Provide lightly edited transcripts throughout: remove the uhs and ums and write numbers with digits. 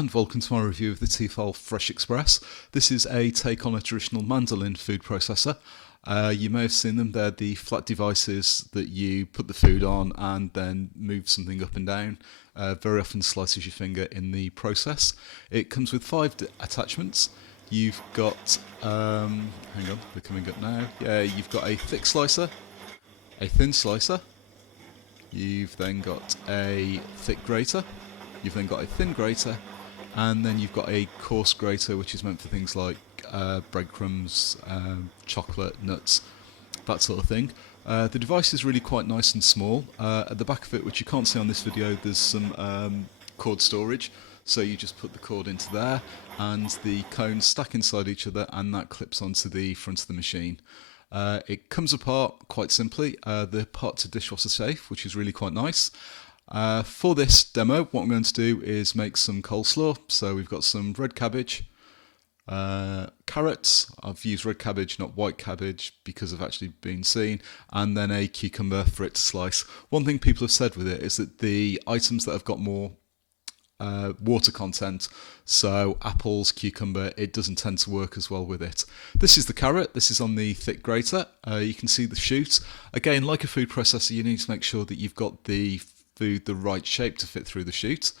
and welcome to my review of the Tefal Fresh Express. This is a take on a traditional mandolin food processor. You may have seen them. They're the flat devices that you put the food on and then move something up and down. Very often slices your finger in the process. It comes with 5 attachments. You've got, hang on, they're coming up now. Yeah, you've got a thick slicer, a thin slicer. You've then got a thick grater. You've then got a thin grater, and then you've got a coarse grater, which is meant for things like breadcrumbs, chocolate, nuts, that sort of thing. The device is really quite nice and small. At the back of it, which you can't see on this video, there's some cord storage. So you just put the cord into there, and the cones stack inside each other, and that clips onto the front of the machine. It comes apart quite simply. The parts are dishwasher safe, which is really quite nice. For this demo, what I'm going to do is make some coleslaw. So we've got some red cabbage, carrots. I've used red cabbage, not white cabbage, because I've actually been seen, and then a cucumber for it to slice. One thing people have said with it is that the items that have got more water content, so apples, cucumber, it doesn't tend to work as well with it. This is the carrot. This is on the thick grater. You can see the shoot. Again, like a food processor, you need to make sure that you've got the food the right shape to fit through the chute.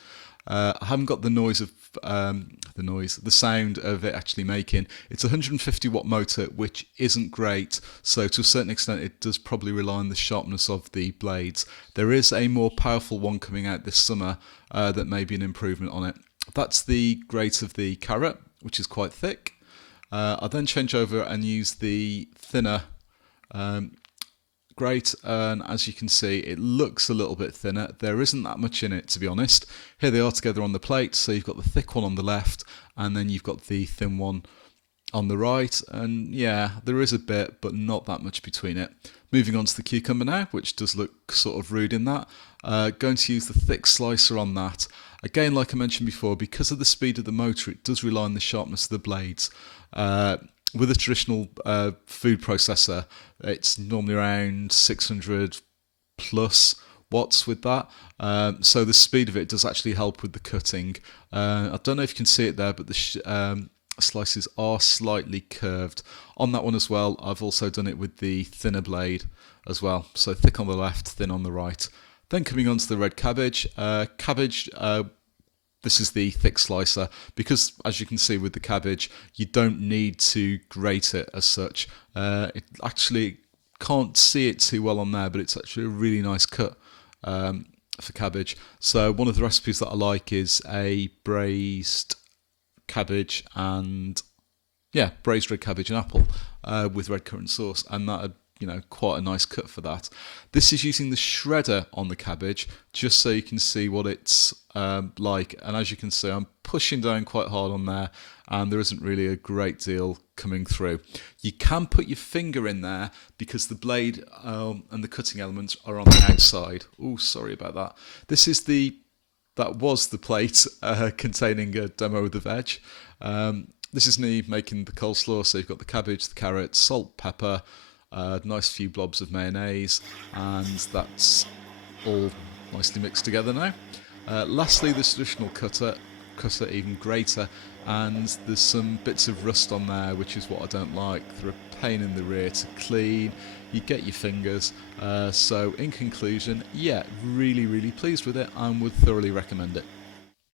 I haven't got the noise of the sound of it actually making. It's a 150 watt motor, which isn't great, so to a certain extent it does probably rely on the sharpness of the blades. There is a more powerful one coming out this summer that may be an improvement on it. That's the grate of the carrot, which is quite thick. I then change over and use the thinner grate, and as you can see, it looks a little bit thinner. There isn't that much in it, to be honest. Here they are together on the plate. So you've got the thick one on the left, and then you've got the thin one on the right, and yeah, there is a bit, but not that much between it. Moving on to the cucumber now, which does look sort of rude in that. Going to use the thick slicer on that. Again, like I mentioned before, because of the speed of the motor, it does rely on the sharpness of the blades. With a traditional food processor, it's normally around 600 plus watts with that. So the speed of it does actually help with the cutting. I don't know if you can see it there, but the slices are slightly curved. On that one as well, I've also done it with the thinner blade as well. So thick on the left, thin on the right. Then coming on to the red cabbage. This is the thick slicer, because as you can see with the cabbage, you don't need to grate it as such. It actually can't see it too well on there, but it's actually a really nice cut for cabbage. So one of the recipes that I like is a braised cabbage and braised red cabbage and apple with red currant sauce, and that, quite a nice cut for that. This is using the shredder on the cabbage, just so you can see what it's like. And as you can see, I'm pushing down quite hard on there, and there isn't really a great deal coming through. You can put your finger in there because the blade and the cutting elements are on the outside. Oh, sorry about that. That was the plate containing a demo of the veg. This is me making the coleslaw. So you've got the cabbage, the carrot, salt, pepper, nice few blobs of mayonnaise, and that's all nicely mixed together now. Lastly, the traditional cutter, even grater, and there's some bits of rust on there, which is what I don't like. They're a pain in the rear to clean. You get your fingers. So in conclusion, yeah, really pleased with it and would thoroughly recommend it.